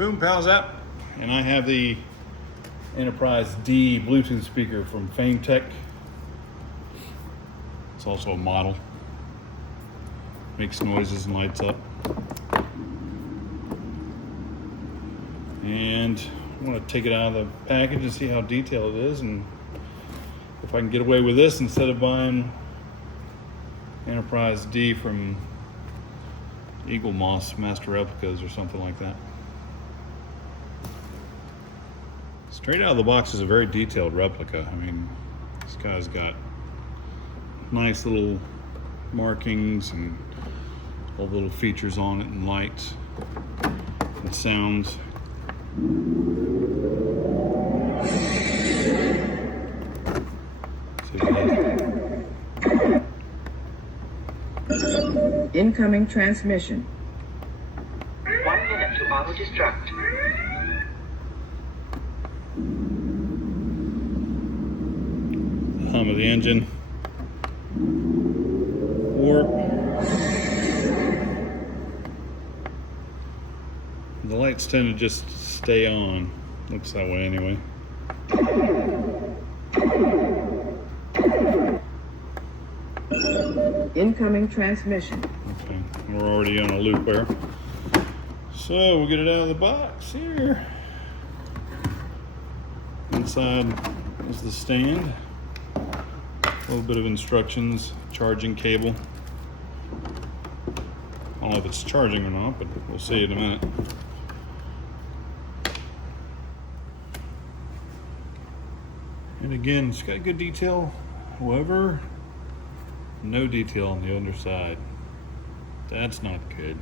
Boom Pals app, and I have the Enterprise D Bluetooth speaker from Fametek. It's also a model. Makes noises and lights up. And I want to take it out of the package and see how detailed it is, and if I can get away with this instead of buying Enterprise D from Eagle Moss Master Replicas or something like that. Straight out of the box is a very detailed replica. I mean, this guy's got nice little markings and all the little features on it, and lights and sounds. Incoming transmission. 1 minute to auto-destruct. The hum of the engine. Warp. The lights tend to just stay on. Looks that way anyway. Incoming transmission. Okay, we're already on a loop there. So we'll get it out of the box here. Inside is the stand. A little bit of instructions, charging cable. I don't know if it's charging or not, but we'll see in a minute. And again, it's got good detail. However, no detail on the underside. That's not good.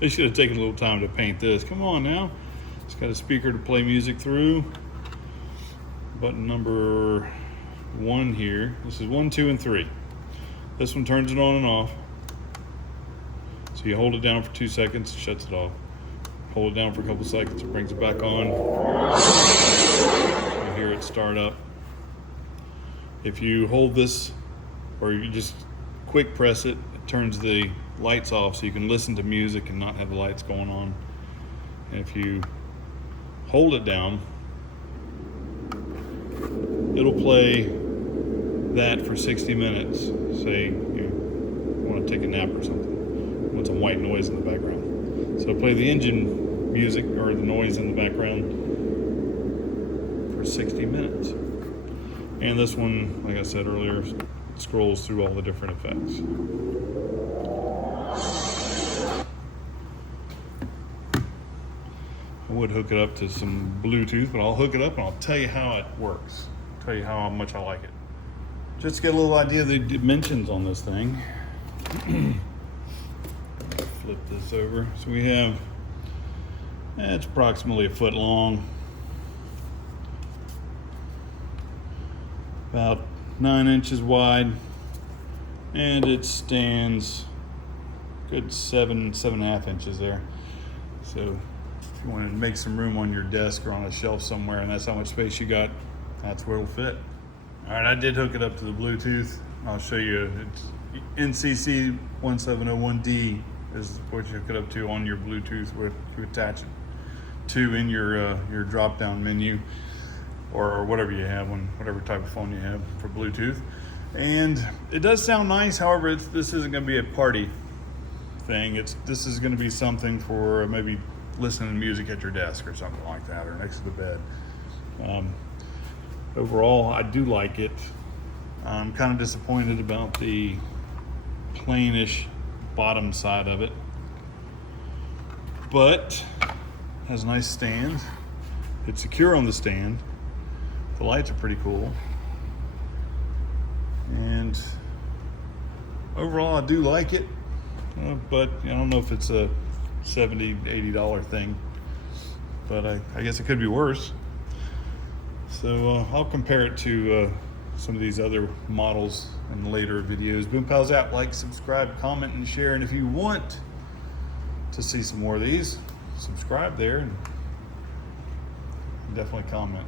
They should have taken a little time to paint this. Come on now. It's got a speaker to play music through. Button number 1 here. This is 1, 2, and 3. This one turns it on and off. So you hold it down for 2 seconds, it shuts it off. Hold it down for a couple seconds, it brings it back on. You hear it start up. If you hold this, or you just quick press it, it turns the lights off so you can listen to music and not have the lights going on. And if you hold it down, it'll play that for 60 minutes. Say you want to take a nap or something, want some white noise in the background. So play the engine music or the noise in the background for 60 minutes. And this one, like I said earlier, scrolls through all the different effects. I would hook it up to some Bluetooth, but I'll hook it up and I'll tell you how it works. Tell you how much I like it. Just to get a little idea of the dimensions on this thing. Flip this over. So we have, it's approximately 1 foot long. About 9 inches wide, and it stands good 7.5 inches there. So if you wanted to make some room on your desk or on a shelf somewhere and that's how much space you got, that's where it'll fit. All right, I did hook it up to the Bluetooth. I'll show you. It's NCC 1701D is what you hook it up to on your Bluetooth, where you attach it to in your drop-down menu, or whatever you have, whatever type of phone you have for Bluetooth. And it does sound nice. However, this isn't going to be a party thing. This is going to be something for maybe listening to music at your desk or something like that, or next to the bed. Overall, I do like it. I'm kind of disappointed about the plainish bottom side of it, but it has a nice stand. It's secure on the stand. The lights are pretty cool. And overall, I do like it, but I don't know if it's a $70, $80 thing, but I guess it could be worse. So I'll compare it to some of these other models in later videos. Boom Pals app, like, subscribe, comment, and share. And if you want to see some more of these, subscribe there and definitely comment.